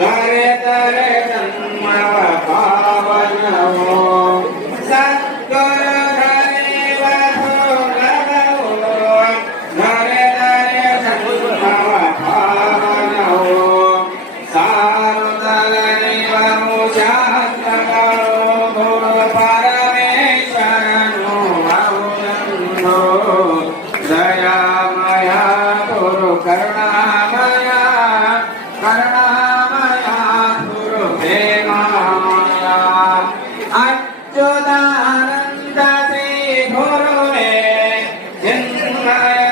తరే తరే జన్మల పావనమో దయామయా గురు కరుణామయా కరుణా అచ్యుతానంద శ్రీ గురువే చిన్మయ